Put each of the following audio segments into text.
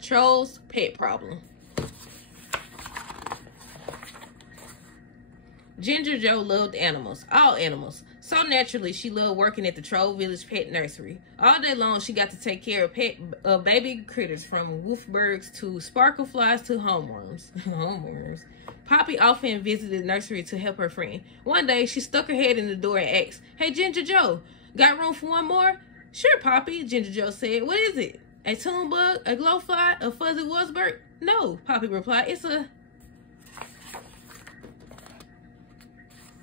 Troll's pet problem. Ginger Jo loved animals, all animals. So naturally, she loved working at the Troll Village Pet Nursery. All day long, she got to take care of baby critters, from wolfbergs to sparkleflies to homeworms. Homeworms. Poppy often visited the nursery to help her friend. One day, she stuck her head in the door and asked, "Hey, Ginger Jo, got room for one more?" "Sure, Poppy," Ginger Jo said. "What is it? A tunebug, a glowfly, a fuzzy wuzzbird?" "No," Poppy replied. "It's a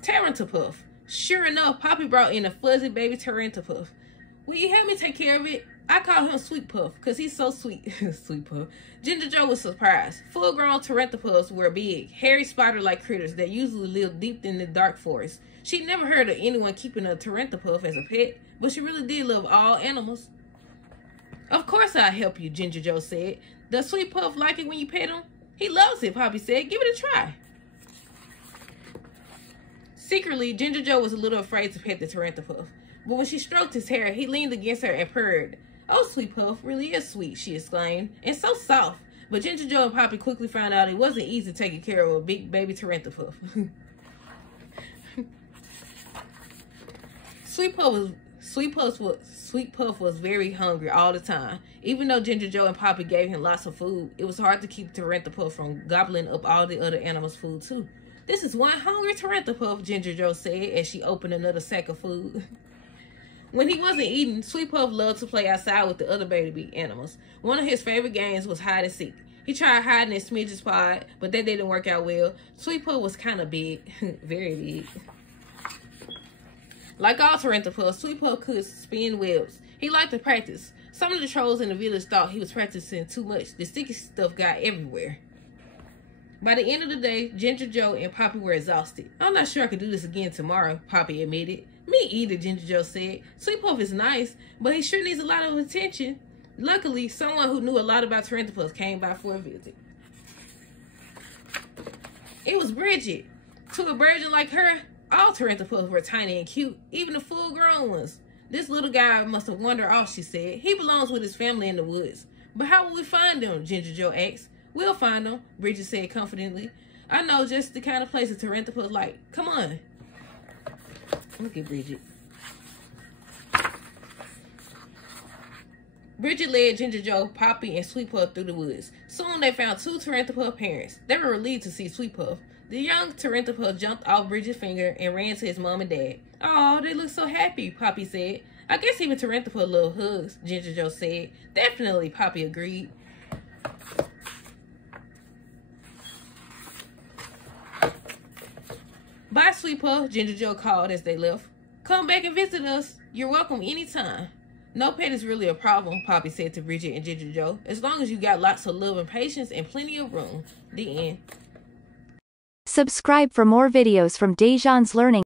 Tarantupuff." Sure enough, Poppy brought in a fuzzy baby Tarantupuff. "Will you help me take care of it?" "I call him Sweet Puff, because he's so sweet." Sweet Puff. Ginger Jo was surprised. Full-grown Tarantupuffs were big, hairy spider-like critters that usually live deep in the dark forest. She'd never heard of anyone keeping a Tarantupuff as a pet, but she really did love all animals. "Of course I'll help you," Ginger Jo said. "Does Sweet Puff like it when you pet him?" "He loves it," Poppy said. "Give it a try." Secretly, Ginger Jo was a little afraid to pet the Tarantupuff, but when she stroked his hair, he leaned against her and purred. "Oh, Sweet Puff really is sweet," she exclaimed, "and so soft." But Ginger Jo and Poppy quickly found out it wasn't easy taking care of a big baby Tarantupuff. Sweet Puff was very hungry all the time. Even though Ginger Jo and Poppy gave him lots of food, it was hard to keep Tarantupuff from gobbling up all the other animals' food too. "This is one hungry Tarantupuff," Ginger Jo said as she opened another sack of food. When he wasn't eating, Sweet Puff loved to play outside with the other baby animals. One of his favorite games was hide and seek. He tried hiding in Smidge's pod, but that didn't work out well. Sweet Puff was kind of big, very big. Like all Tarantupuffs, Sweet Puff could spin webs. He liked to practice. Some of the trolls in the village thought he was practicing too much. The sticky stuff got everywhere. By the end of the day, Ginger Jo and Poppy were exhausted. "I'm not sure I could do this again tomorrow," Poppy admitted. "Me either," Ginger Jo said. "Sweet Puff is nice, but he sure needs a lot of attention." Luckily, someone who knew a lot about Tarantupuffs came by for a visit. It was Bridget. To a virgin like her, all Tarantupuffs were tiny and cute, even the full-grown ones. "This little guy must have wandered off," she said. "He belongs with his family in the woods." "But how will we find him?" Ginger Jo asked. "We'll find him," Bridget said confidently. "I know just the kind of place a Tarantupuff like. Come on." Look at Bridget. Bridget led Ginger Jo, Poppy, and Sweet Puff through the woods. Soon they found two Tarantupuff parents. They were relieved to see Sweet Puff. The young Tarantupuff jumped off Bridget's finger and ran to his mom and dad. "Oh, they look so happy," Poppy said. "I guess even Tarantupuff love hugs," Ginger Jo said. "Definitely," Poppy agreed. "Bye, Sweet Puff," Ginger Jo called as they left. "Come back and visit us. You're welcome anytime." "No pet is really a problem," Poppy said to Bridget and Ginger Jo, "as long as you got lots of love and patience and plenty of room." The end. Subscribe for more videos from Dejan's Learning.